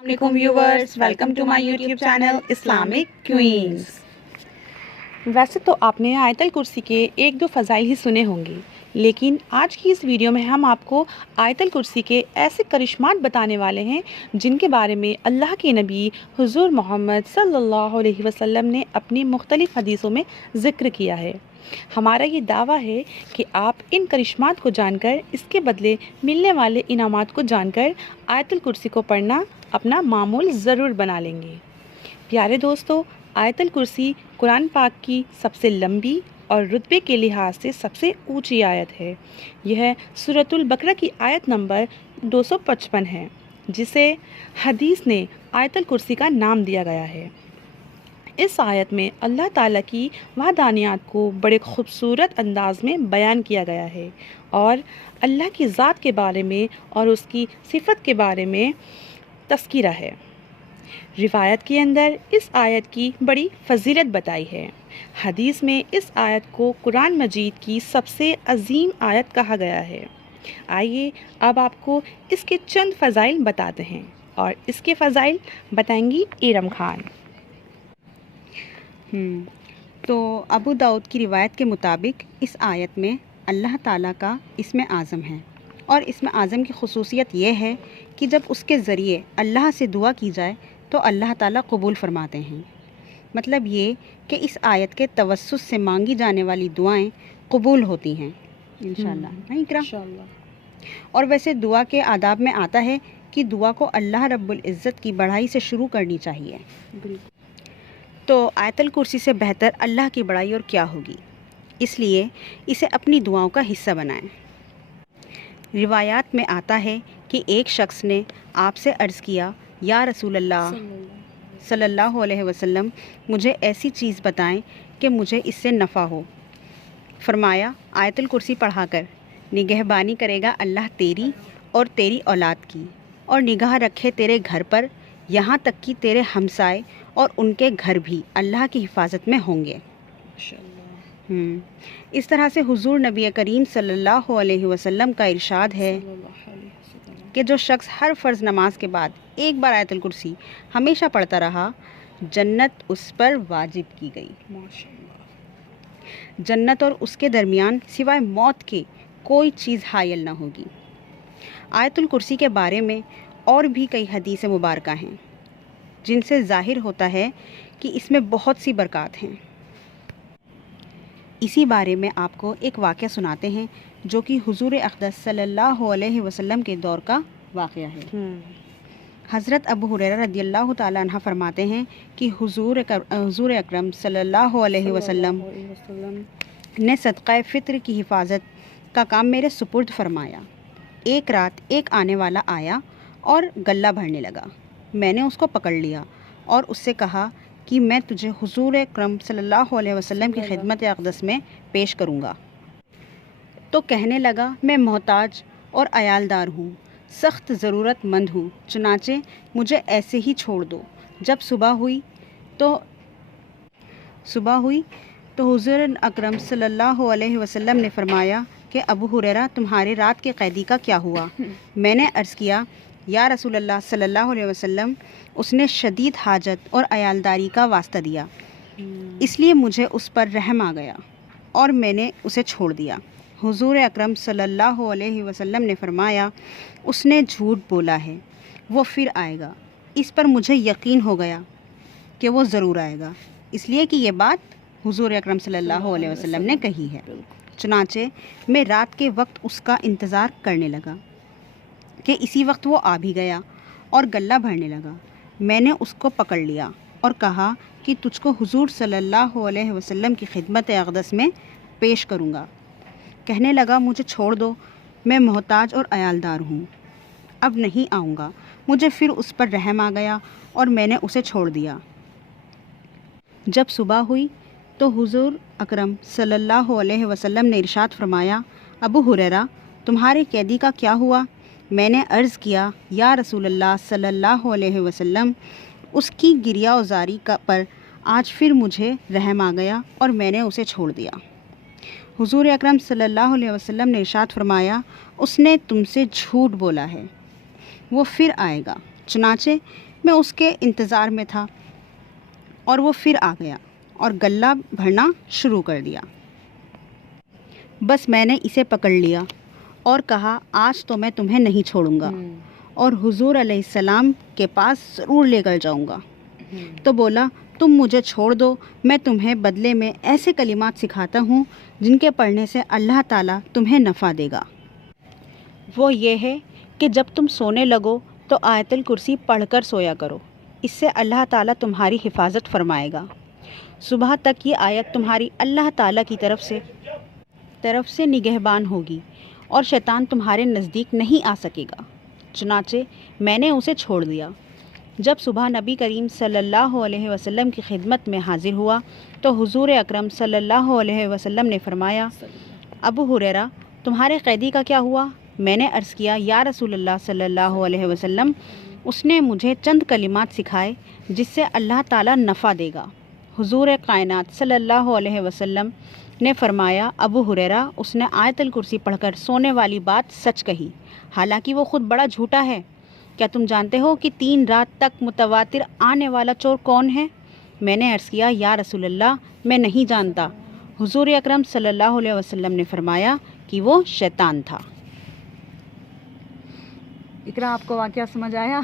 Assalamualaikum viewers, welcome to my YouTube channel Islamic Queens। वैसे तो आपने आयतल कुर्सी के एक दो फ़ज़ाइल ही सुने होंगे, लेकिन आज की इस वीडियो में हम आपको आयतल कुर्सी के ऐसे करिश्मात बताने वाले हैं जिनके बारे में अल्लाह के नबी हुज़ूर मोहम्मद सल्लल्लाहु अलैहि वसल्लम ने अपनी मुख्तलिफ़ हदीसों में ज़िक्र किया है। हमारा ये दावा है कि आप इन करिश्मात को जानकर, इसके बदले मिलने वाले इनामात को जानकर आयतल कुर्सी को पढ़ना अपना मामूल ज़रूर बना लेंगे। प्यारे दोस्तों, आयतल कुर्सी कुरान पाक की सबसे लंबी और रुतबे के लिहाज से सबसे ऊंची आयत है। यह सूरतुल बकरा की आयत नंबर 255 है, जिसे हदीस ने आयतल कुर्सी का नाम दिया गया है। इस आयत में अल्लाह ताला की वहदानियत को बड़े खूबसूरत अंदाज में बयान किया गया है और अल्लाह की ज़ात के बारे में और उसकी सिफत के बारे में तज़किरा है। रिवायत के अंदर इस आयत की बड़ी फजीलत बताई है। हदीस में इस आयत को कुरान मजीद की सबसे अजीम आयत कहा गया है। आइए अब आपको इसके चंद फ़ज़ाइल बताते हैं और इसके फ़ज़ाइल बताएंगी इरम खान। तो अबू दाऊद की रिवायत के मुताबिक इस आयत में अल्लाह ताला का इस्म आज़म है और इस्म आज़म की खसूसियत यह है कि जब उसके ज़रिए अल्लाह से दुआ की जाए तो अल्लाह ताला कबूल फरमाते हैं। मतलब ये कि इस आयत के तवस्सुस से मांगी जाने वाली दुआएं कबूल होती हैं इंशाअल्लाह। नहीं इकराम? और वैसे दुआ के आदाब में आता है कि दुआ को अल्लाह रब्बुल इज़्ज़त की बढ़ाई से शुरू करनी चाहिए। तो आयतल कुर्सी से बेहतर अल्लाह की बड़ाई और क्या होगी, इसलिए इसे अपनी दुआओं का हिस्सा बनाएं। रिवायात में आता है कि एक शख्स ने आपसे अर्ज़ किया, या रसूल अल्लाह सल्लल्लाहु अलैहि वसल्लम, मुझे ऐसी चीज़ बताएं कि मुझे इससे नफ़ा हो। फरमाया, आयतल कुर्सी पढ़ाकर निगहबानी करेगा अल्लाह तेरी और तेरी औलाद की, और निगाह रखे तेरे घर पर, यहाँ तक कि तेरे हमसाए और उनके घर भी अल्लाह की हिफाजत में होंगे। इस तरह से हुजूर नबी करीम सल्लल्लाहु अलैहि वसल्लम का इरशाद है कि जो शख्स हर फ़र्ज़ नमाज के बाद एक बार आयतल कुर्सी हमेशा पढ़ता रहा, जन्नत उस पर वाजिब की गई। जन्नत और उसके दरमियान सिवाय मौत के कोई चीज़ हायल ना होगी। आयतुल कुर्सी के बारे में और भी कई हदीस मुबारका हैं जिनसे ज़ाहिर होता है कि इसमें बहुत सी बरक़ात हैं। इसी बारे में आपको एक वाक़या सुनाते हैं जो कि हुज़ूर अक़दस सल्लल्लाहु अलैहि वसल्लम के दौर का वाक़या है। हज़रत अबू हुरैरा रज़ियल्लाहु ताला अन्हा फरमाते हैं कि हुज़ूर अकरम सल्लल्लाहु अलैहि वसल्लम ने सदक़ा फ़ित्र की हिफाजत का काम मेरे सुपुर्द फरमाया। एक रात एक आने वाला आया और गल्ला भरने लगा। मैंने उसको पकड़ लिया और उससे कहा कि मैं तुझे हुज़ूर अकरम सल्लल्लाहु अलैहि वसल्लम की खिदमत अक़दस में पेश करूँगा। तो कहने लगा, मैं मोहताज और अयालदार हूँ, सख्त ज़रूरतमंद हूँ, चुनाचे मुझे ऐसे ही छोड़ दो। जब सुबह हुई तो हुज़ूर अकरम सल्लल्लाहु अलैहि वसल्लम ने फरमाया कि अबू हुरैरा, तुम्हारे रात के कैदी का क्या हुआ? मैंने अर्ज़ किया, या रसूल अल्लाह सल्लल्लाहु अलैहि वसल्लम, उसने शदीद हाजत और अयालदारी का वास्ता दिया, इसलिए मुझे उस पर रहम आ गया और मैंने उसे छोड़ दिया। हुज़ूर अकरम सल्लल्लाहु अलैहि वसल्लम ने फरमाया, उसने झूठ बोला है, वो फिर आएगा। इस पर मुझे यकीन हो गया कि वो ज़रूर आएगा, इसलिए कि ये बात हुज़ूर अकरम सल्लल्लाहु अलैहि वसल्लम ने कही है। चुनाचे मैं रात के वक्त उसका इंतज़ार करने लगा कि इसी वक्त वो आ भी गया और गल्ला भरने लगा। मैंने उसको पकड़ लिया और कहा कि तुझको हुज़ूर सल्लल्लाहु अलैहि वसल्लम की खिदमत अक़दस में पेश करूँगा। कहने लगा, मुझे छोड़ दो, मैं मोहताज और अयालदार हूँ, अब नहीं आऊँगा। मुझे फिर उस पर रहम आ गया और मैंने उसे छोड़ दिया। जब सुबह हुई तो हुज़ूर अकरम सल्लल्लाहु अलैहि वसल्लम ने इरशाद फरमाया, अबू हुरैरा, तुम्हारे कैदी का क्या हुआ? मैंने अर्ज़ किया, या रसूल अल्लाह सल्लल्लाहु अलैहि वसल्लम, उसकी गिरिया उज़ारी पर आज फिर मुझे रहम आ गया और मैंने उसे छोड़ दिया। हुज़ूर अकरम सल्लल्लाहु अलैहि वसल्लम ने इरशाद फरमाया, उसने तुमसे झूठ बोला है, वो फिर आएगा। चुनाचे میں اس کے انتظار میں تھا اور وہ پھر آ گیا اور گلہ بھرنا شروع کر دیا۔ بس میں نے اسے پکڑ لیا اور کہا آج تو میں تمہیں نہیں چھوڑوں گا اور حضور علیہ السلام کے پاس ضرور لے کر جاؤں گا۔ تو بولا تم مجھے چھوڑ دو، میں تمہیں بدلے میں ایسے کلمات سکھاتا ہوں جن کے پڑھنے سے اللہ تعالیٰ تمہیں نفع دے گا۔ وہ یہ ہے کہ جب تم سونے لگو تو آیت الکرسی پڑھ کر سویا کرو، اس سے اللہ تعالیٰ تمہاری حفاظت فرمائے گا۔ صبح تک یہ آیت تمہاری اللہ تعالیٰ کی طرف سے نگہبان ہوگی اور شیطان تمہارے نزدیک نہیں آ سکے گا۔ چنانچہ میں نے اسے چھوڑ دیا۔ جب صبح نبی کریم صلی اللہ علیہ وسلم کی خدمت میں حاضر ہوا تو حضور اکرم صلی اللہ علیہ وسلم نے فرمایا ابو ہریرہ تمہارے قیدی کا کیا ہوا؟ میں نے عرض کیا یا رسول اللہ صلی اللہ علیہ وسلم اس نے مجھے چند کلمات سکھائے جس سے اللہ تعالیٰ نفع دے گا۔ حضور کائنات صلی اللہ علیہ وسلم نے فرمایا ابو ہریرہ اس نے آیت الکرسی پڑھ کر سونے والی بات سچ کہی، حالانکہ وہ خود بڑا جھوٹا ہے۔ کیا تم جانتے ہو کہ 3 رات تک متواتر آنے والا چور کون ہے؟ میں نے عرض کیا یا رسول اللہ میں نہیں جانتا۔ حضور اکرم صلی اللہ علیہ وسلم نے فرمایا کہ وہ شیطان تھا۔ اقرا آپ کو واقعہ سمجھ آیا؟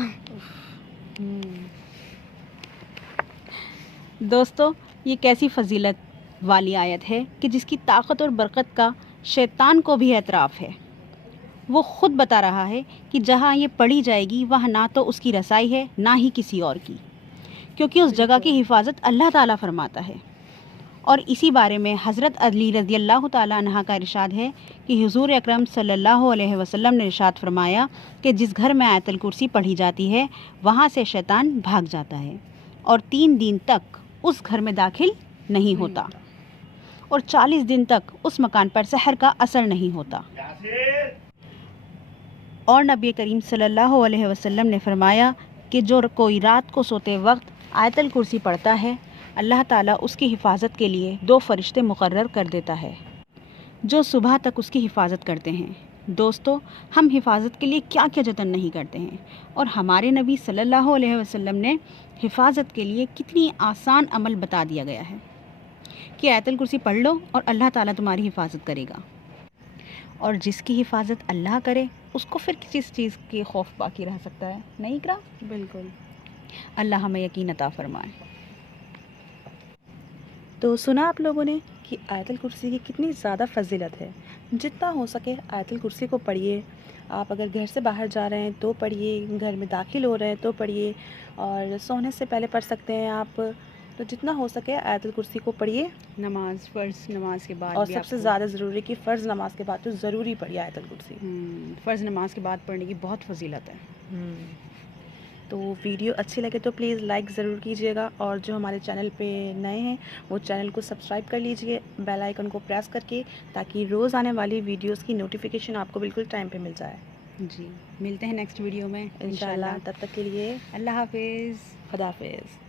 دوستو یہ کیسی فضیلت والی آیت ہے کہ جس کی طاقت اور برکت کا شیطان کو بھی اعتراف ہے۔ وہ خود بتا رہا ہے کہ جہاں یہ پڑھی جائے گی وہاں نہ تو اس کی رسائی ہے نہ ہی کسی اور کی، کیونکہ اس جگہ کی حفاظت اللہ تعالیٰ فرماتا ہے۔ اور اسی بارے میں حضرت علی رضی اللہ تعالیٰ عنہ کا ارشاد ہے کہ حضور اکرم صلی اللہ علیہ وسلم نے ارشاد فرمایا کہ جس گھر میں آیت الکرسی پڑھی جاتی ہے وہاں سے شیطان بھاگ جاتا ہے اور 3 دن تک اس گھر میں داخل نہیں ہوتا اور 40 دن تک اس مکان پر سحر کا اثر نہیں ہوتا۔ اور نبی کریم صلی اللہ علیہ وسلم نے فرمایا کہ جو کوئی رات کو سوتے وقت آیت الکرسی پڑھتا ہے اللہ تعالیٰ اس کی حفاظت کے لیے 2 فرشتے مقرر کر دیتا ہے جو صبح تک اس کی حفاظت کرتے ہیں۔ دوستو ہم حفاظت کے لیے کیا کیا جتن نہیں کرتے ہیں، اور ہمارے نبی صلی اللہ علیہ وسلم نے حفاظت کے لیے کتنی آسان عمل بتا دیا گیا ہے کہ آیت الکرسی پڑھ لو اور اللہ تعالیٰ تمہاری حفاظت کرے گا۔ اور جس کی حفاظت اللہ کرے اس کو پھر کس چیز کی خوف باقی رہ سکتا ہے؟ نہیں اقرا؟ بالکل۔ اللہ ہمیں یقین عطا فرمائے۔ تو سنا آپ لوگوں نے کہ آیت الکرسی کی کتنی زیادہ فضیلت ہے۔ جتنا ہو سکے آیت الکرسی کو پڑھیے۔ آپ اگر گھر سے باہر جا رہے ہیں تو پڑھیے، گھر میں داخل ہو رہے ہیں تو پڑھیے، اور سونے سے پہلے پڑھ سکتے ہیں آپ۔ تو جتنا ہو سکے آیت الکرسی کو پڑھیے، فرض نماز کے بعد اور بھی سب آپ سے کو زیادہ ضروری کہ فرض نماز کے بعد تو ضروری پڑھیے آیت الکرسی۔ فرض نماز کے بعد پڑھنے کی بہت فضیلت ہے۔ تو ویڈیو اچھی لگے تو پلیز لائک ضرور کیجیے گا، اور جو ہمارے چینل پہ نئے ہیں وہ چینل کو سبسکرائب کر لیجیے بیل آئیکن کو پریس کر کے، تاکہ روز آنے والی ویڈیوز کی نوٹیفیکیشن آپ کو بالکل ٹائم پہ مل جائے۔ جی ملتے ہیں نیکسٹ ویڈیو میں انشاءاللہ، تب تک کے لیے اللہ حافظ۔ خدا حافظ۔